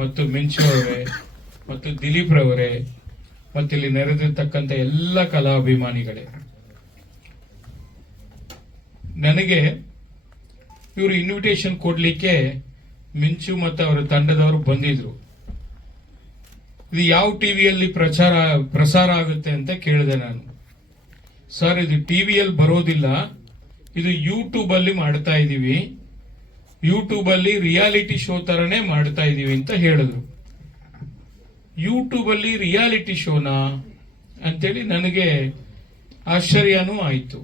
ಮತ್ತು ಮಿಂಚು ಅವರೇ ಮತ್ತು ದಿಲೀಪ್ ರವರೇ ಮತ್ತು ಇಲ್ಲಿ ನೆರೆದಿರ್ತಕ್ಕಂಥ ಎಲ್ಲ ಕಲಾಭಿಮಾನಿಗಳೇ, ನನಗೆ ಇವರು ಇನ್ವಿಟೇಷನ್ ಕೊಡ್ಲಿಕ್ಕೆ ಮಿಂಚು ಮತ್ತು ಅವರ ತಂಡದವರು ಬಂದಿದ್ರು. ಇದು ಯಾವ ಟಿವಿಯಲ್ಲಿ ಪ್ರಸಾರ ಆಗುತ್ತೆ ಅಂತ ಕೇಳಿದೆ ನಾನು. ಸರ್, ಇದು ಟಿವಿಯಲ್ಲಿ ಬರೋದಿಲ್ಲ, ಇದು ಯೂಟ್ಯೂಬ್ ಅಲ್ಲಿ ಮಾಡ್ತಾ ಇದೀವಿ, ಯೂಟ್ಯೂಬ್ ಅಲ್ಲಿ ರಿಯಾಲಿಟಿ ಶೋ ತರನೇ ಮಾಡ್ತಾ ಇದೀವಿ ಅಂತ ಹೇಳಿದ್ರು. ಯೂಟ್ಯೂಬ್ ಅಲ್ಲಿ ರಿಯಾಲಿಟಿ ಶೋನಾ ಅಂತೇಳಿ ನನಗೆ ಆಶ್ಚರ್ಯನೂ ಆಯಿತು.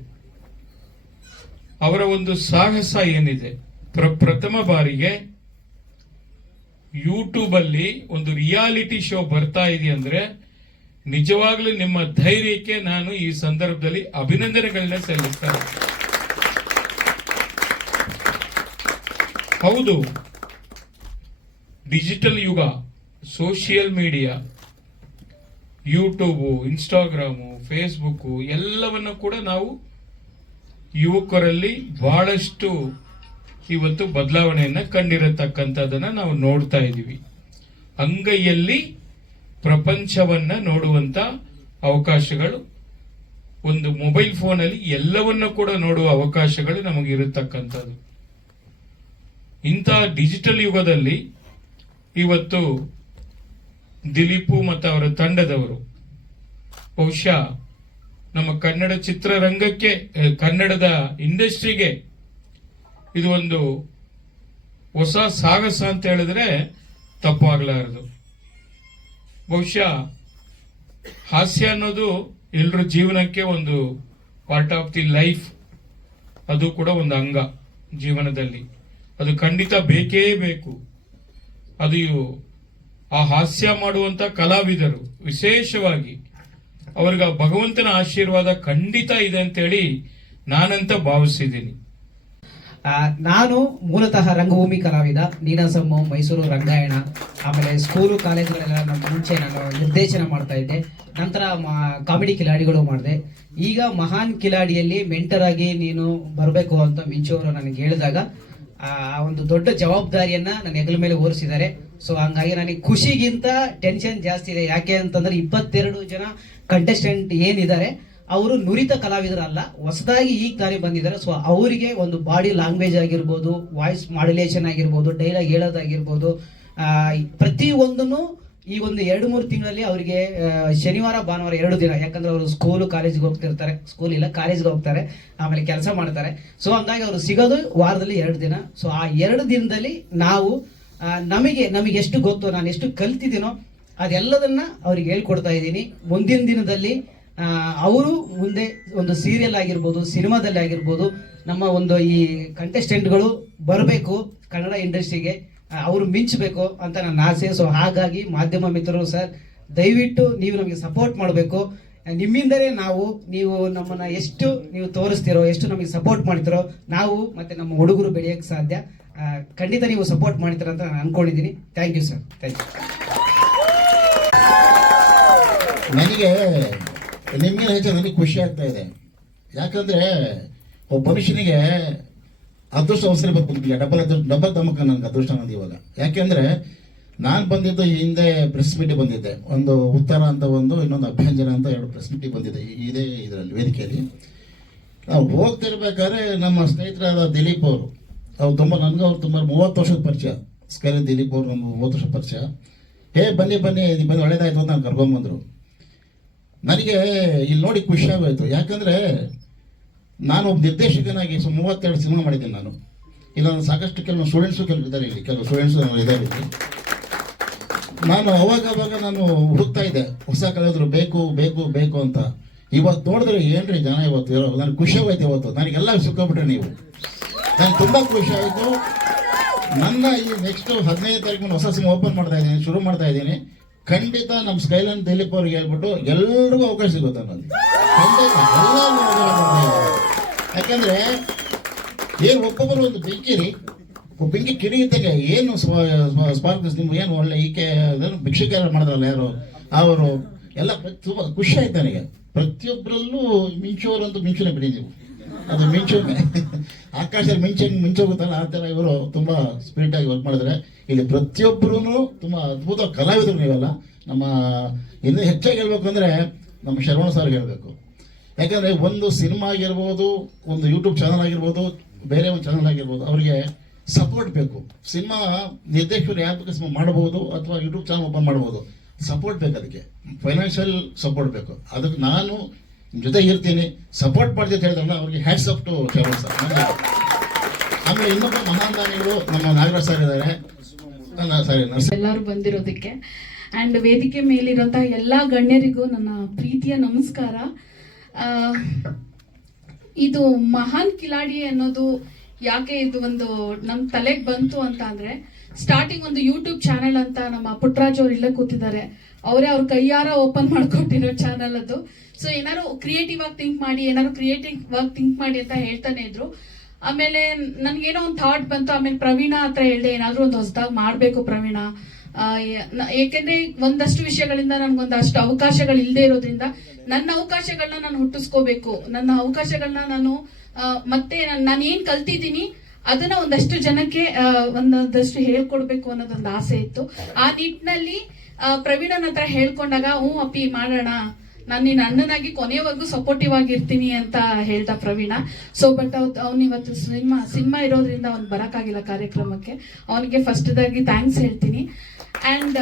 ಅವರ ಒಂದು ಸಾಹಸ ಏನಿದೆ, ಪ್ರಥಮ ಬಾರಿಗೆ ಯೂಟ್ಯೂಬ್ ಅಲ್ಲಿ ಒಂದು ರಿಯಾಲಿಟಿ ಶೋ ಬರ್ತಾ ಇದೆ ಅಂದ್ರೆ ನಿಜವಾಗ್ಲೂ ನಿಮ್ಮ ಧೈರ್ಯಕ್ಕೆ ನಾನು ಈ ಸಂದರ್ಭದಲ್ಲಿ ಅಭಿನಂದನೆಗಳನ್ನ ಸಲ್ಲಿಸ್ತೇನೆ. ಹೌದು, ಡಿಜಿಟಲ್ ಯುಗ, social media, YouTube, Instagram, Facebook ಎಲ್ಲವನ್ನು ಕೂಡ ನಾವು ಯುವಕರಲ್ಲಿ ಬಹಳಷ್ಟು ಇವತ್ತು ಬದಲಾವಣೆಯನ್ನ ಕಂಡಿರತಕ್ಕಂಥದ್ದನ್ನ ನಾವು ನೋಡ್ತಾ ಇದ್ದೀವಿ. ಅಂಗೈಯಲ್ಲಿ ಪ್ರಪಂಚವನ್ನ ನೋಡುವಂತ ಅವಕಾಶಗಳು, ಒಂದು ಮೊಬೈಲ್ ಫೋನಲ್ಲಿ ಎಲ್ಲವನ್ನ ಕೂಡ ನೋಡುವ ಅವಕಾಶಗಳು ನಮಗಿರತಕ್ಕಂಥದ್ದು. ಇಂಥ ಡಿಜಿಟಲ್ ಯುಗದಲ್ಲಿ ಇವತ್ತು ದಿಲೀಪು ಮತ್ತು ಅವರ ತಂಡದವರು ಬಹುಶಃ ನಮ್ಮ ಕನ್ನಡ ಚಿತ್ರರಂಗಕ್ಕೆ, ಕನ್ನಡದ ಇಂಡಸ್ಟ್ರಿಗೆ ಇದು ಒಂದು ಹೊಸ ಸಾಹಸ ಅಂತ ಹೇಳಿದ್ರೆ ತಪ್ಪಾಗಲಾರದು. ಬಹುಶಃ ಹಾಸ್ಯ ಅನ್ನೋದು ಎಲ್ಲರ ಜೀವನಕ್ಕೆ ಒಂದು ಪಾರ್ಟ್ ಆಫ್ ದಿ ಲೈಫ್, ಅದು ಕೂಡ ಒಂದು ಅಂಗ ಜೀವನದಲ್ಲಿ, ಅದು ಖಂಡಿತ ಬೇಕೇ ಬೇಕು. ಅದು ಆ ಹಾಸ್ಯ ಮಾಡುವಂತ ಕಲಾವಿದರು ವಿಶೇಷವಾಗಿ ಅವ್ರಿಗೆ ಭಗವಂತನ ಆಶೀರ್ವಾದ ಖಂಡಿತ ಇದೆ ಅಂತೇಳಿ ನಾನಂತ ಭಾವಿಸಿದ್ದೀನಿ. ನಾನು ಮೂಲತಃ ರಂಗಭೂಮಿ ಕಲಾವಿದ, ನೀನಾಸಂ, ಮೈಸೂರು ರಂಗಾಯಣ, ಆಮೇಲೆ ಸ್ಕೂಲು ಕಾಲೇಜುಗಳೆಲ್ಲ ಮುಂಚೆ ನಾನು ನಿರ್ದೇಶನ ಮಾಡ್ತಾ ಇದ್ದೆ. ನಂತರ ಕಾಮಿಡಿ ಕಿಲಾಡಿಗಳು ಮಾಡಿದೆ. ಈಗ ಮಹಾನ್ ಕಿಲಾಡಿಯಲ್ಲಿ ಮೆಂಟರ್ ಆಗಿ ನೀನು ಬರಬೇಕು ಅಂತ ಮಿಂಚು ಅವರು ನನಗೆ ಹೇಳಿದಾಗ ಆ ಒಂದು ದೊಡ್ಡ ಜವಾಬ್ದಾರಿಯನ್ನ ನನ್ನ ಹೆಗಲ ಮೇಲೆ ಹೊರಿಸಿದ್ದಾರೆ. ಸೊ ಹಂಗಾಗಿ ನನಗೆ ಖುಷಿಗಿಂತ ಟೆನ್ಷನ್ ಜಾಸ್ತಿ ಇದೆ. ಯಾಕೆ ಅಂತಂದ್ರೆ 22 ಜನ ಕಂಟೆಸ್ಟೆಂಟ್ ಏನಿದ್ದಾರೆ ಅವರು ನುರಿತ ಕಲಾವಿದರಲ್ಲ, ಹೊಸದಾಗಿ ಈಗ ತಾನೇ ಬಂದಿದ್ದಾರೆ. ಸೊ ಅವರಿಗೆ ಒಂದು ಬಾಡಿ ಲ್ಯಾಂಗ್ವೇಜ್ ಆಗಿರ್ಬೋದು, ವಾಯ್ಸ್ ಮಾಡ್ಯುಲೇಷನ್ ಆಗಿರ್ಬೋದು, ಡೈಲಾಗ್ ಹೇಳೋದಾಗಿರ್ಬೋದು, ಪ್ರತಿ ಒಂದನ್ನು ಈ ಒಂದು 2-3 ತಿಂಗಳಲ್ಲಿ ಅವರಿಗೆ ಶನಿವಾರ ಭಾನುವಾರ 2 ದಿನ, ಯಾಕಂದ್ರೆ ಅವರು ಸ್ಕೂಲು ಕಾಲೇಜ್ಗೆ ಹೋಗ್ತಿರ್ತಾರೆ, ಸ್ಕೂಲ್ ಇಲ್ಲ ಕಾಲೇಜ್ಗೆ ಹೋಗ್ತಾರೆ, ಆಮೇಲೆ ಕೆಲಸ ಮಾಡ್ತಾರೆ. ಸೊ ಹಂಗಾಗಿ ಅವರು ಸಿಗೋದು ವಾರದಲ್ಲಿ 2 ದಿನ. ಸೊ ಆ 2 ದಿನದಲ್ಲಿ ನಾವು ನಮಗೆ ಎಷ್ಟು ಗೊತ್ತೋ, ನಾನು ಎಷ್ಟು ಕಲ್ತಿದ್ದೀನೋ ಅದೆಲ್ಲದನ್ನ ಅವ್ರಿಗೆ ಹೇಳ್ಕೊಡ್ತಾ ಇದ್ದೀನಿ. ಮುಂದಿನ ದಿನದಲ್ಲಿ ಅವರು ಮುಂದೆ ಒಂದು ಸೀರಿಯಲ್ ಆಗಿರ್ಬೋದು, ಸಿನಿಮಾದಲ್ಲಿ ಆಗಿರ್ಬೋದು, ನಮ್ಮ ಒಂದು ಈ ಕಂಟೆಸ್ಟೆಂಟ್ಗಳು ಬರಬೇಕು ಕನ್ನಡ ಇಂಡಸ್ಟ್ರಿಗೆ, ಅವರು ಮಿಂಚಬೇಕು ಅಂತ ನನ್ನ ಆಸೆ. ಸೊ ಹಾಗಾಗಿ ಮಾಧ್ಯಮ ಮಿತ್ರರು ಸರ್, ದಯವಿಟ್ಟು ನೀವು ನಮಗೆ ಸಪೋರ್ಟ್ ಮಾಡಬೇಕು. ನಿಮ್ಮಿಂದಲೇ ನೀವು ನಮ್ಮನ್ನ ಎಷ್ಟು ನೀವು ತೋರಿಸ್ತಿರೋ, ಎಷ್ಟು ನಮಗೆ ಸಪೋರ್ಟ್ ಮಾಡ್ತಿರೋ, ನಾವು ಮತ್ತೆ ನಮ್ಮ ಹುಡುಗರು ಬೆಳೆಯೋಕ್ಕೆ ಸಾಧ್ಯ. ಖಂಡಿತ ನೀವು ಸಪೋರ್ಟ್ ಮಾಡ್ತೀರ ಅಂತ ನಾನು ಅನ್ಕೊಂಡಿದ್ದೀನಿ. Thank you sir, thank you. ನನಗೆ ನಿಮ್ಗಿನ ಹೆಚ್ಚು ನನಗೆ ಖುಷಿ ಆಗ್ತಾ ಇದೆ. ಯಾಕಂದ್ರೆ ಒಬ್ಬ ಮನುಷ್ಯನಿಗೆ ಅದೃಷ್ಟ ಅವಸರ ಬರ್ತಿಲ್ಲ, ಡಬಲ್ ಧಮಕ ನನಗೆ ಅದೃಷ್ಟ ಅನ್ನೋದು ಇವಾಗ. ಯಾಕೆಂದ್ರೆ ನಾನು ಬಂದಿದ್ದು ಹಿಂದೆ ಪ್ರೆಸ್ ಮೀಟಿಗೆ ಬಂದಿದ್ದೆ, ಒಂದು ಉತ್ತರ ಅಂತ ಇನ್ನೊಂದು ಅಭ್ಯಂಜನ ಅಂತ 2 ಪ್ರೆಸ್ ಮೀಟಿಗೆ ಬಂದಿದ್ದೆ ಇದೇ ಇದರಲ್ಲಿ ವೇದಿಕೆಯಲ್ಲಿ. ನಾವು ಹೋಗ್ತಿರ್ಬೇಕಾದ್ರೆ ನಮ್ಮ ಸ್ನೇಹಿತರಾದ ದಿಲೀಪ್ ಅವರು ನನಗೂ ಅವ್ರು ತುಂಬ 30 ವರ್ಷದ ಪರಿಚಯ. ಸ್ಕೈಲ್ ದಿಲೀಪ್ ಅವರು ಒಂದು 30 ವರ್ಷದ ಪರಿಚಯ. ಬನ್ನಿ ಒಳ್ಳೇದಾಯ್ತು ಅಂತ ನಾನು ಕರ್ಕೊಂಡ್ಬಂದರು. ನನಗೆ ಇಲ್ಲಿ ನೋಡಿ ಖುಷಿ ಆಗೋಯ್ತು. ಯಾಕಂದರೆ ನಾನು ಒಬ್ಬ ನಿರ್ದೇಶಕನಾಗಿ 32 ಸಿನಿಮಾ ಮಾಡಿದ್ದೀನಿ ನಾನು. ಇಲ್ಲ, ನಾನು ಸಾಕಷ್ಟು ಕೆಲವು ಸ್ಟೂಡೆಂಟ್ಸು ಇದ್ದಾರೆ ಇಲ್ಲಿ, ಕೆಲವು ಸ್ಟೂಡೆಂಟ್ಸು ಇದ್ದಾರೆ ಇಲ್ಲಿ. ನಾನು ಅವಾಗ ನಾನು ಹುಡುಕ್ತಾ ಇದ್ದೆ ಹೊಸ ಕಲಾವಿದರು ಬೇಕು ಬೇಕು ಬೇಕು ಅಂತ. ಇವತ್ತು ನೋಡಿದ್ರೆ ಏನ್ರಿ ಜನ ಇವತ್ತು ಇರೋ, ನನಗೆ ಖುಷಿ ಆಗೋಯ್ತು. ಇವತ್ತು ನನಗೆಲ್ಲ ಸಿಕ್ಕೋಬಿಟ್ರೆ ನೀವು, ನನಗೆ ತುಂಬ ಖುಷಿ ಆಯಿತು. ನನ್ನ ಈ ನೆಕ್ಸ್ಟ್ 15ನೇ ತಾರೀಕು ಹೊಸ ಸಿನಿಮಾ ಶುರು ಮಾಡ್ತಾ ಇದ್ದೀನಿ. ಖಂಡಿತ ನಮ್ಮ ಸ್ಕೈಲೈನ್ ದಿಲೀಪ್ ಅವ್ರಿಗೆ ಹೇಳ್ಬಿಟ್ಟು ಎಲ್ರಿಗೂ ಅವಕಾಶ ಸಿಗುತ್ತೆ ಅನ್ನೋದು ಖಂಡಿತ. ಯಾಕಂದ್ರೆ ಏನು ಒಬ್ಬೊಬ್ಬರು ಒಂದು ಬೆಂಕಿ ಕಿಡಿ ಇದ್ದಾಗ ಏನು ಸ್ಪಾರ್ಕ್ಸ್ ನಿಮ್ಗೆ ಏನು ಒಳ್ಳೆ ಈಕೆ ಭಿಕ್ಷುಕ ಮಾಡಿದ್ರಲ್ಲ ಯಾರು ಅವರು ಎಲ್ಲ ತುಂಬ ಖುಷಿ ಆಯ್ತು ನನಗೆ. ಪ್ರತಿಯೊಬ್ಬರಲ್ಲೂ ಮಿಂಚೋರಂತೂ ಮಿಂಚುನೇ ಬಿಡಿ ನೀವು, ಅದು ಮಿಂಚುನೇ ಆಕಾಶದಲ್ಲಿ ಮಿಂಚೋಗುತ್ತಲ್ಲ ಆ ಥರ ಇವರು ತುಂಬ ಸ್ಪಿರಿಟ್ ಆಗಿ ವರ್ಕ್ ಮಾಡಿದ್ರೆ ಇಲ್ಲಿ ಪ್ರತಿಯೊಬ್ಬರೂ ತುಂಬ ಅದ್ಭುತ ಕಲಾವಿದರು ನೀವೆಲ್ಲ. ನಮ್ಮ ಇನ್ನೂ ಹೆಚ್ಚಾಗಿ ಹೇಳ್ಬೇಕು ಅಂದರೆ ನಮ್ಮ ಶರವಣ ಸರ್ ಹೇಳಬೇಕು. ಯಾಕಂದರೆ ಒಂದು ಸಿನಿಮಾ ಆಗಿರ್ಬೋದು, ಒಂದು ಯೂಟ್ಯೂಬ್ ಚಾನಲ್ ಆಗಿರ್ಬೋದು, ಬೇರೆ ಒಂದು ಚಾನಲ್ ಆಗಿರ್ಬೋದು, ಅವರಿಗೆ ಸಪೋರ್ಟ್ ಬೇಕು. ಸಿನಿಮಾ ನಿರ್ದೇಶಕರು ಯಾರು ಬೇಕು ಸಿನಿಮಾ ಮಾಡ್ಬೋದು, ಅಥವಾ ಯೂಟ್ಯೂಬ್ ಚಾನಲ್ ಓಪನ್ ಮಾಡ್ಬೋದು. ಸಪೋರ್ಟ್ ಬೇಕು, ಅದಕ್ಕೆ ಫೈನಾನ್ಷಿಯಲ್ ಸಪೋರ್ಟ್ ಬೇಕು. ಅದಕ್ಕೆ ನಾನು ನಿಮ್ಮ ಜೊತೆ ಇರ್ತೀನಿ, ಸಪೋರ್ಟ್ ಮಾಡ್ತೀನಿ ಅಂತ ಹೇಳಿದ್ರಲ್ಲ, ಅವ್ರಿಗೆ hats off to Sharavana sir. ಆಮೇಲೆ ಇನ್ನೊಬ್ಬ ಮಹಾನ್ ದಾನಿಗಳು ನಮ್ಮ ನಾಗರಾಜ್ ಸರ್ ಇದ್ದಾರೆ. ಎಲ್ಲರೂ ಬಂದಿರೋದಕ್ಕೆ ಅಂಡ್ ವೇದಿಕೆ ಮೇಲಿರುವಂತಹ ಎಲ್ಲಾ ಗಣ್ಯರಿಗೂ ನನ್ನ ಪ್ರೀತಿಯ ನಮಸ್ಕಾರ. ಇದು ಮಹಾನ್ ಕಿಲಾಡಿ ಅನ್ನೋದು ಯಾಕೆ ಇದು ಒಂದು ನಮ್ ತಲೆಗೆ ಬಂತು ಅಂತ ಅಂದ್ರೆ, ಸ್ಟಾರ್ಟಿಂಗ್ ಒಂದು ಯೂಟ್ಯೂಬ್ ಚಾನೆಲ್ ಅಂತ ನಮ್ಮ ಪುಟ್ಟರಾಜ್ ಅವ್ರು ಇಲ್ಲೇ ಕೂತಿದ್ದಾರೆ, ಅವರೇ ಅವ್ರ ಕೈಯಾರ ಓಪನ್ ಮಾಡ್ಕೊಟ್ಟಿರೋ ಚಾನೆಲ್ ಅದು. ಸೊ ಏನಾದ್ರು ಕ್ರಿಯೇಟಿವ್ ಆಗಿ ಥಿಂಕ್ ಮಾಡಿ, ಏನಾದ್ರು ಕ್ರಿಯೇಟಿವ್ ಆಗಿ ಥಿಂಕ್ ಮಾಡಿ ಅಂತ ಹೇಳ್ತಾನೆ ಇದ್ರು. ಆಮೇಲೆ ನನ್ಗೇನೋ ಒಂದು ಥಾಟ್ ಬಂತು. ಆಮೇಲೆ ಪ್ರವೀಣ ಹತ್ರ ಹೇಳ್ದೆ, ಏನಾದ್ರು ಒಂದು ಹೊಸದಾಗಿ ಮಾಡ್ಬೇಕು ಪ್ರವೀಣ, ಏಕೆಂದ್ರೆ ಒಂದಷ್ಟು ವಿಷಯಗಳಿಂದ ನನ್ಗೊಂದಷ್ಟು ಅವಕಾಶಗಳು ಇಲ್ಲದೆ ಇರೋದ್ರಿಂದ ನನ್ನ ಅವಕಾಶಗಳನ್ನ ನಾನು ಹುಟ್ಟಿಸ್ಕೋಬೇಕು. ನನ್ನ ಅವಕಾಶಗಳನ್ನ ನಾನು ಮತ್ತೆ ನಾನು ಏನ್ ಕಲ್ತಿದ್ದೀನಿ ಅದನ್ನ ಒಂದಷ್ಟು ಜನಕ್ಕೆ ಒಂದಷ್ಟು ಹೇಳ್ಕೊಡ್ಬೇಕು ಅನ್ನೋದೊಂದು ಆಸೆ ಇತ್ತು. ಆ ನಿಟ್ಟಿನಲ್ಲಿ ಪ್ರವೀಣನ ಹತ್ರ ಹೇಳ್ಕೊಂಡಾಗ, ಅಪ್ಪಿ ಮಾಡೋಣ, ನಾನು ನಿನ್ನ ಅಣ್ಣನಾಗಿ ಕೊನೆಯವರೆಗೂ ಸಪೋರ್ಟಿವ್ ಆಗಿರ್ತೀನಿ ಅಂತ ಹೇಳ್ದ ಪ್ರವೀಣ. ಸೊ ಬಟ್ ಅವ್ನು ಇವತ್ತು ಸಿನಿಮಾ ಇರೋದ್ರಿಂದ ಅವ್ನು ಬರಕ್ಕಾಗಿಲ್ಲ ಕಾರ್ಯಕ್ರಮಕ್ಕೆ. ಅವನಿಗೆ ಫಸ್ಟ್ದಾಗಿ ಥ್ಯಾಂಕ್ಸ್ ಹೇಳ್ತೀನಿ. ಅಂಡ್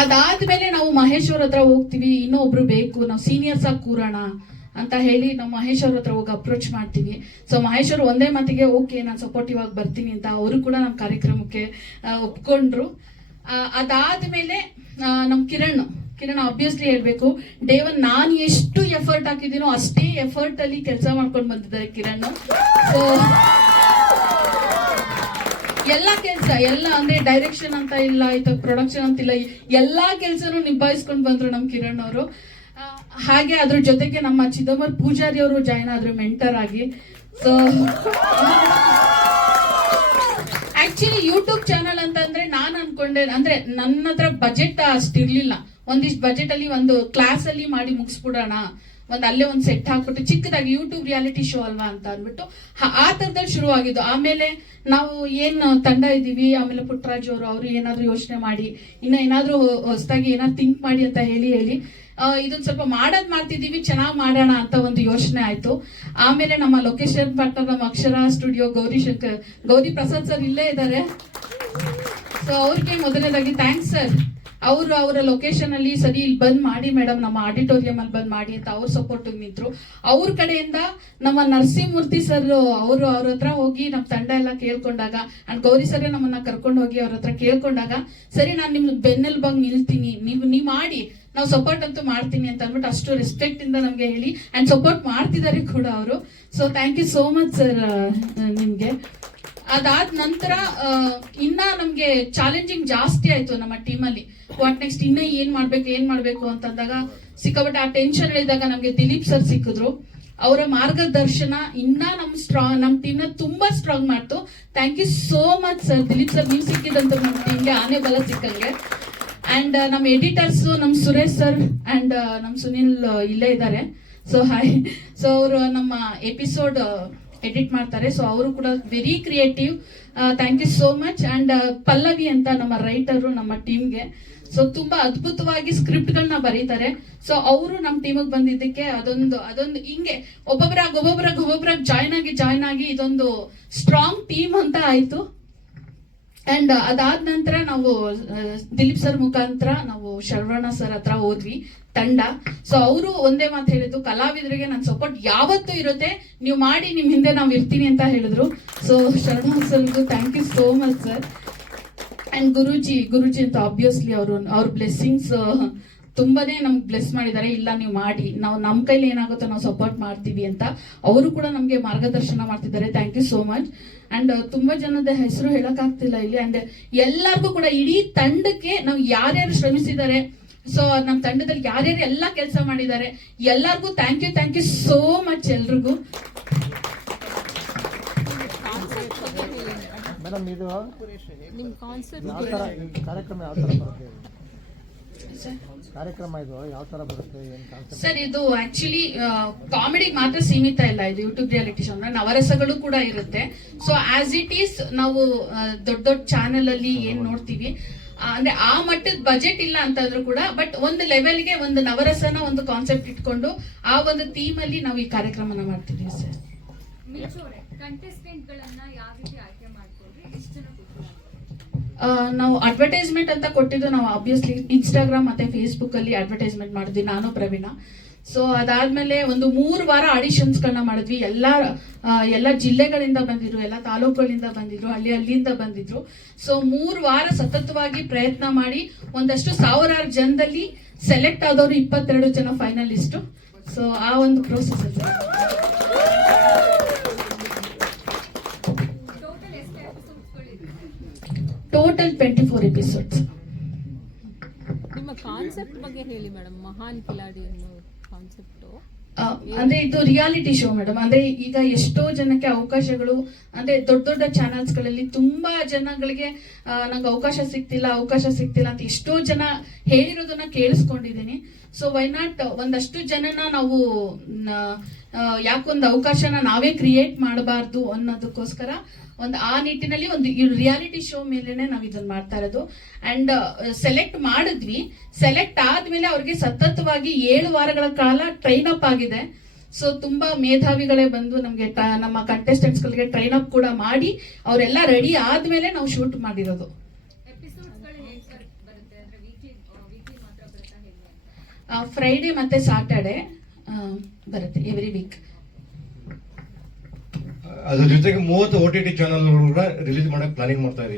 ಅದಾದ್ಮೇಲೆ ನಾವು ಮಹೇಶ್ ಅವ್ರ ಹತ್ರ ಹೋಗ್ತೀವಿ, ಇನ್ನೊಬ್ರು ಬೇಕು, ನಾವು ಸೀನಿಯರ್ಸ್ ಆಗಿ ಕೂರೋಣ ಅಂತ ಹೇಳಿ ನಾವು ಮಹೇಶ್ ಅವ್ರ ಹತ್ರ ಹೋಗಿ ಅಪ್ರೋಚ್ ಮಾಡ್ತೀವಿ. ಸೊ ಮಹೇಶ್ ಅವರು ಒಂದೇ ಮಾತಿಗೆ ಓಕೆ ನಾನು ಸಪೋರ್ಟಿವ್ ಆಗಿ ಬರ್ತೀನಿ ಅಂತ ಅವರು ಕೂಡ ನಮ್ಮ ಕಾರ್ಯಕ್ರಮಕ್ಕೆ ಒಪ್ಕೊಂಡ್ರು. ಅದಾದ್ಮೇಲೆ ನಮ್ ಕಿರಣ್ ಆಬ್ವಿಯಸ್ಲಿ ಹೇಳ್ಬೇಕು, ಡೇ ಒನ್ ನಾನು ಎಷ್ಟು ಎಫರ್ಟ್ ಹಾಕಿದ್ದೀನೋ ಅಷ್ಟೇ ಎಫರ್ಟ್ ಅಲ್ಲಿ ಕೆಲಸ ಮಾಡ್ಕೊಂಡು ಬಂದಿದ್ದಾರೆ ಕಿರಣ್. ಸೊ ಎಲ್ಲಾ ಕೆಲಸ ಅಂದ್ರೆ ಡೈರೆಕ್ಷನ್ ಅಂತ ಇಲ್ಲ, ಪ್ರೊಡಕ್ಷನ್ ಅಂತಿಲ್ಲ, ಎಲ್ಲಾ ಕೆಲಸನೂ ನಿಭಾಯಿಸ್ಕೊಂಡು ಬಂದ್ರು ನಮ್ ಕಿರಣ್ ಅವರು. ಹಾಗೆ ಅದ್ರ ಜೊತೆಗೆ ನಮ್ಮ ಚಿದಂಬರ್ ಪೂಜಾರಿ ಅವರು ಜಾಯ್ನ್ ಆದ್ರು ಮೆಂಟರ್ ಆಗಿ. ಸೊ ಆಕ್ಚುಲಿ ಯೂಟ್ಯೂಬ್ ಚಾನಲ್ ಅಂತಂದ್ರೆ ನಾನು ಅನ್ಕೊಂಡೆ, ಅಂದ್ರೆ ನನ್ನ ಹತ್ರ ಬಜೆಟ್ ಅಷ್ಟಿರ್ಲಿಲ್ಲ. ಒಂದಿಷ್ಟು ಬಜೆಟ್ ಅಲ್ಲಿ ಒಂದು ಕ್ಲಾಸ್ ಅಲ್ಲಿ ಮಾಡಿ ಮುಗಿಸ್ಬಿಡೋಣ, ಅಲ್ಲೇ ಒಂದು ಸೆಟ್ ಹಾಕ್ಬಿಟ್ಟು ಚಿಕ್ಕದಾಗಿ ಯೂಟ್ಯೂಬ್ ರಿಯಾಲಿಟಿ ಶೋ ಅಲ್ವಾ ಅಂತ ಅಂದ್ಬಿಟ್ಟು ಆ ತರದಲ್ಲಿ ಶುರು ಆಗಿದ್ದು. ಆಮೇಲೆ ನಾವು ಏನ್ ತಂಡ ಇದೀವಿ, ಆಮೇಲೆ ಪುಟ್ಟರಾಜ್ ಅವರು ಏನಾದ್ರು ಯೋಚನೆ ಮಾಡಿ, ಇನ್ನ ಏನಾದ್ರು ಹೊಸದಾಗಿ ಏನಾದ್ರು ಥಿಂಕ್ ಮಾಡಿ ಅಂತ ಹೇಳಿ ಇದೊಂದು ಸ್ವಲ್ಪ ಮಾಡ್ತಿದೀವಿ, ಚೆನ್ನಾಗಿ ಮಾಡೋಣ ಅಂತ ಒಂದು ಯೋಚನೆ ಆಯ್ತು. ಆಮೇಲೆ ನಮ್ಮ ಲೊಕೇಶನ್ ಪಾರ್ಟ್ನರ್ ನಮ್ಮ ಅಕ್ಷರ ಸ್ಟುಡಿಯೋ ಗೌರಿ ಪ್ರಸಾದ್ ಸರ್ ಇಲ್ಲೇ ಇದ್ದಾರೆ. ಸೊ ಅವ್ರಿಗೆ ಮೊದಲನೇದಾಗಿ ಥ್ಯಾಂಕ್ಸ್ ಸರ್. ಅವರು ಅವರ ಲೊಕೇಶನ್ ಅಲ್ಲಿ ಸರಿ ಇಲ್ಲಿ ಬಂದ್ ಮಾಡಿ ಮೇಡಮ್, ನಮ್ಮ ಆಡಿಟೋರಿಯಂ ಅಲ್ಲಿ ಬಂದ್ ಮಾಡಿ ಅಂತ ಅವ್ರ ಸಪೋರ್ಟ್ ನಿಂತ್ರು. ಅವ್ರ ಕಡೆಯಿಂದ ನಮ್ಮ ನರಸಿಂಹಮೂರ್ತಿ ಸರ್ ಅವ್ರ ಹತ್ರ ಹೋಗಿ ನಮ್ ತಂಡ ಎಲ್ಲ ಕೇಳ್ಕೊಂಡಾಗ, ಅಂಡ್ ಗೌರಿ ಸರ್ ನಮ್ಮನ್ನ ಕರ್ಕೊಂಡು ಹೋಗಿ ಅವ್ರ ಹತ್ರ ಕೇಳ್ಕೊಂಡಾಗ, ಸರಿ ನಾನು ನಿಮ್ ಬೆನ್ನೆಲುಬಾಗಿ ನಿಲ್ತೀನಿ, ನೀವ್ ಮಾಡಿ, ನಾವು ಸಪೋರ್ಟ್ ಅಂತೂ ಮಾಡ್ತೀನಿ ಅಂತ ಅಂದ್ಬಿಟ್ಟು ಅಷ್ಟು ರೆಸ್ಪೆಕ್ಟ್ ಇಂದ ನಮ್ಗೆ ಹೇಳಿ ಅಂಡ್ ಸಪೋರ್ಟ್ ಮಾಡ್ತಿದ್ದಾರೆ ಕೂಡ ಅವರು. So thank you so much sir ನಿಮ್ಗೆ. ಅದಾದ ನಂತರ ಇನ್ನ ನಮ್ಗೆ ಚಾಲೆಂಜಿಂಗ್ ಜಾಸ್ತಿ ಆಯ್ತು ನಮ್ಮ ಟೀಮಲ್ಲಿ. ವಾಟ್ ನೆಕ್ಸ್ಟ್, ಇನ್ನ ಏನ್ ಮಾಡ್ಬೇಕು ಅಂತಂದಾಗ ಸಿಕ್ಕಾಪಟ್ಟೆ ಆ ಟೆನ್ಷನ್ ಹೇಳಿದಾಗ ನಮ್ಗೆ ದಿಲೀಪ್ ಸರ್ ಸಿಕ್ಕಿದ್ರು. ಅವರ ಮಾರ್ಗದರ್ಶನ ಇನ್ನ ನಮ್ ಟೀಮ್ ನ ತುಂಬಾ ಸ್ಟ್ರಾಂಗ್ ಮಾಡ್ತು. Thank you so much sir. Dileep sir ನೀವು ಸಿಕ್ಕಿದಂತ ನಮ್ಮ ಟೀಮ್ಗೆ ಆನೆ ಬಲ ಸಿಕ್ಕಂಗೆ. ಅಂಡ್ ನಮ್ ಎಡಿಟರ್ಸ್ ನಮ್ ಸುರೇಶ್ ಸರ್ ಅಂಡ್ ನಮ್ ಸುನಿಲ್ ಇಲ್ಲೇ ಇದ್ದಾರೆ. So hi. ಸೊ ಅವರು ನಮ್ಮ ಎಪಿಸೋಡ್ ಎಡಿಟ್ ಮಾಡ್ತಾರೆ. ಸೊ ಅವರು ಕೂಡ very creative. Thank you so much. And Pallavi ಅಂತ ನಮ್ಮ ರೈಟರು ನಮ್ಮ ಟೀಮ್ಗೆ. ಸೊ ತುಂಬಾ ಅದ್ಭುತವಾಗಿ ಸ್ಕ್ರಿಪ್ಟ್ ಗಳನ್ನ ಬರೀತಾರೆ. ಸೊ ಅವರು ನಮ್ಮ ಟೀಮಿಗೆ ಬಂದಿದ್ದಕ್ಕೆ ಅದೊಂದು ಹಿಂಗೆ ಒಬ್ಬೊಬ್ಬರಾಗಿ ಜಾಯ್ನ್ ಆಗಿ ಇದೊಂದು ಸ್ಟ್ರಾಂಗ್ ಟೀಮ್ ಅಂತ ಆಯ್ತು. ಅಂಡ್ ಅದಾದ ನಂತರ ನಾವು ದಿಲೀಪ್ ಸರ್ ಮುಖಾಂತರ ನಾವು ಶರವಣ ಸರ್ ಹತ್ರ ಹೋದ್ವಿ ತಂಡ. ಸೊ ಅವರು ಒಂದೇ ಮಾತು ಹೇಳಿದ್ದು, ಕಲಾವಿದರಿಗೆ ನನ್ನ ಸಪೋರ್ಟ್ ಯಾವತ್ತೂ ಇರುತ್ತೆ, ನೀವು ಮಾಡಿ, ನಿಮ್ ಹಿಂದೆ ನಾವು ಇರ್ತೀನಿ ಅಂತ ಹೇಳಿದ್ರು. ಸೊ ಶರವಣ ಸರ್ಗೂ thank you so much sir. And Guruji ಅಂತ ಆಬ್ವಿಯಸ್ಲಿ ಅವ್ರ ಬ್ಲೆಸ್ಸಿಂಗ್ಸ್ ತುಂಬಾನೇ ನಮ್ಗೆ ಬ್ಲೆಸ್ ಮಾಡಿದ್ದಾರೆ. ಇಲ್ಲ ನೀವು ಮಾಡಿ, ನಾವು ನಮ್ಮ ಕೈಲಿ ಏನಾಗುತ್ತೋ ನಾವು ಸಪೋರ್ಟ್ ಮಾಡ್ತೀವಿ ಅಂತ ಅವರು ಕೂಡ ನಮ್ಗೆ ಮಾರ್ಗದರ್ಶನ ಮಾಡ್ತಿದ್ದಾರೆ. Thank you so much. And ತುಂಬಾ ಜನದ ಹೆಸರು ಹೇಳಕ್ ಆಗ್ತಿಲ್ಲ ಇಲ್ಲಿ. ಅಂಡ್ ಎಲ್ಲರಿಗೂ ಕೂಡ ಇಡೀ ತಂಡಕ್ಕೆ ನಾವು ಯಾರ್ಯಾರು ಶ್ರಮಿಸಿದ್ದಾರೆ, ಸೊ ನಮ್ಮ ತಂಡದಲ್ಲಿ ಯಾರ್ಯಾರು ಎಲ್ಲ ಕೆಲಸ ಮಾಡಿದ್ದಾರೆ, ಎಲ್ಲರಿಗೂ ಥ್ಯಾಂಕ್ ಯು ಸೋ ಮಚ್ ಎಲ್ರಿಗೂ. ಮೇಡಮ್ ಇದು ನಿಮ್ಮ ಕಾನ್ಸೆಪ್ಟ್ ಕಾರ್ಯಕ್ರಮ ಯಾವ ಥರ ಬರುತ್ತೆ? ಸರ್ ಕಾರ್ಯಕ್ರಮ ಇದು ಯಾವ ತರ ಬರುತ್ತೆ ಏನ್ ಕಾನ್ಸೆಪ್ಟ್? ಸರ್ ಇದು ಆಕ್ಚುಲಿ ಕಾಮಿಡಿಗೆ ಮಾತ್ರ ಸೀಮಿತ ಇಲ್ಲ, ಇದು ಯೂಟ್ಯೂಬ್ ರಿಯಾಲಿಟಿ ಶೋ ನವರಸಗಳು ಕೂಡ ಇರುತ್ತೆ. ಸೊ ಆಸ್ ಇಟ್ ಈಸ್ ನಾವು ದೊಡ್ಡ ದೊಡ್ಡ ಚಾನೆಲ್ ಅಲ್ಲಿ ಏನ್ ನೋಡ್ತೀವಿ ಅಂದ್ರೆ ಆ ಮಟ್ಟದ ಬಜೆಟ್ ಇಲ್ಲ ಅಂತಂದ್ರೂ ಕೂಡ, ಬಟ್ ಒಂದು ಲೆವೆಲ್ಗೆ ಒಂದು ನವರಸನ ಒಂದು ಕಾನ್ಸೆಪ್ಟ್ ಇಟ್ಕೊಂಡು ಆ ಒಂದು ಥೀಮ್ ಅಲ್ಲಿ ನಾವು ಈ ಕಾರ್ಯಕ್ರಮನ ಮಾಡ್ತಿದೀವಿ ಸರ್. ಕಂಟೆಸ್ಟೆಂಟ್ ಗಳನ್ನ ಯಾವ ರೀತಿ ಆಯ್ಕೆ ಮಾಡ್ಕೊಂಡ್ರಿ? ಎಷ್ಟು ಜನ ಕೂತ್ಕೊಳ್ಳಿ? ನಾವು ಅಡ್ವರ್ಟೈಸ್ಮೆಂಟ್ ಅಂತ ಕೊಟ್ಟಿದ್ದು, ನಾವು ಆಬ್ವಿಯಸ್ಲಿ ಇನ್ಸ್ಟಾಗ್ರಾಮ್ ಮತ್ತೆ ಫೇಸ್ಬುಕ್ ಅಲ್ಲಿ ಅಡ್ವರ್ಟೈಸ್ಮೆಂಟ್ ಮಾಡಿದ್ವಿ ನಾನು ಪ್ರವೀಣ. ಸೊ ಅದಾದ್ಮೇಲೆ ಒಂದು 3 ವಾರ ಆಡಿಷನ್ಸ್ ಗಳನ್ನ ಮಾಡಿದ್ವಿ. ಎಲ್ಲ ಜಿಲ್ಲೆಗಳಿಂದ ಬಂದಿದ್ರು, ಎಲ್ಲ ತಾಲೂಕುಗಳಿಂದ ಬಂದಿದ್ರು, ಅಲ್ಲಿಂದ ಬಂದಿದ್ರು. ಸೊ 3 ವಾರ ಸತತವಾಗಿ ಪ್ರಯತ್ನ ಮಾಡಿ ಒಂದಷ್ಟು ಸಾವಿರಾರು ಜನದಲ್ಲಿ ಸೆಲೆಕ್ಟ್ ಆದವರು 22 ಜನ ಫೈನಲಿಸ್ಟ್. ಸೊ ಆ ಒಂದು ಪ್ರೋಸೆಸ್ ಇದೆ. ಟೋಟಲ್ ಎಷ್ಟು ಎಪಿಸೋಡ್ಸ್ಗಳಿದೆ? Total 24 episodes. ನಿಮ್ಮ ಕಾನ್ಸೆಪ್ಟ್ ಬಗ್ಗೆ ಹೇಳಿ ಮೇಡಮ್. ಮಹಾನ್ ಕಿಲಾಡಿ ಅನ್ನೋ ಕಾನ್ಸೆಪ್ಟ್ ಅಂದ್ರೆ ಇದು ರಿಯಾಲಿಟಿ ಶೋ ಮೇಡಮ್. ಅಂದ್ರೆ ಈಗ ಎಷ್ಟೋ ಜನಕ್ಕೆ ಅವಕಾಶಗಳು ಅಂದ್ರೆ ದೊಡ್ಡ ದೊಡ್ಡ ಚಾನೆಲ್ಸ್ ಗಳಲ್ಲಿ ತುಂಬಾ ಜನಗಳಿಗೆ ನಂಗೆ ಅವಕಾಶ ಸಿಗ್ತಿಲ್ಲ ಅಂತ ಎಷ್ಟೋ ಜನ ಹೇಳಿರೋದನ್ನ ಕೇಳಿಸ್ಕೊಂಡಿದ್ದೀನಿ. ಸೊ ವೈ ನಾಟ್ ಒಂದಷ್ಟು ಜನನ ನಾವು ಯಾಕೊಂದು ಅವಕಾಶನ ನಾವೇ ಕ್ರಿಯೇಟ್ ಮಾಡಬಾರ್ದು ಅನ್ನೋದಕ್ಕೋಸ್ಕರ ಆ ನಿಟ್ಟಿನಲ್ಲಿ ಒಂದು ರಿಯಾಲಿಟಿ ಶೋ ಮೇಲೆನೆ ನಾವು ಇದನ್ನ ಮಾಡ್ತಾ ಇರೋದು. ಅಂಡ್ ಸೆಲೆಕ್ಟ್ ಮಾಡಿದ್ವಿ. ಸೆಲೆಕ್ಟ್ ಆದ್ಮೇಲೆ ಅವ್ರಿಗೆ ಸತತವಾಗಿ 7 ವಾರಗಳ ಕಾಲ ಟ್ರೈನ್ ಅಪ್ ಆಗಿದೆ. ಸೊ ತುಂಬಾ ಮೇಧಾವಿಗಳೇ ಬಂದು ನಮ್ಗೆ ನಮ್ಮ ಕಂಟೆಸ್ಟೆಂಟ್ಸ್ ಗಳಿಗೆ ಟ್ರೈನ್ ಅಪ್ ಕೂಡ ಮಾಡಿ ಅವರೆಲ್ಲ ರೆಡಿ ಆದ್ಮೇಲೆ ನಾವು ಶೂಟ್ ಮಾಡಿರೋದು. ಎಪಿಸೋಡ್ಸ್ಗಳು ಹೇಗೆ ಬರುತ್ತೆ? ಅಂದ್ರೆ ವೀಕ್ಲಿ ಮಾತ್ರ ಬರುತ್ತಾ ಹೇಗೆ? ಫ್ರೈಡೆ ಮತ್ತೆ ಸಾಟರ್ಡೆ ಬರುತ್ತೆ ಎವ್ರಿ ವೀಕ್. ಅದ್ರ ಜೊತೆಗೆ 30 OTT ಚಾನಲ್ ಕೂಡ ರಿಲೀಸ್ ಮಾಡಕ್ ಪ್ಲಾನಿಂಗ್ ಮಾಡ್ತಾ ಇದೀವಿ.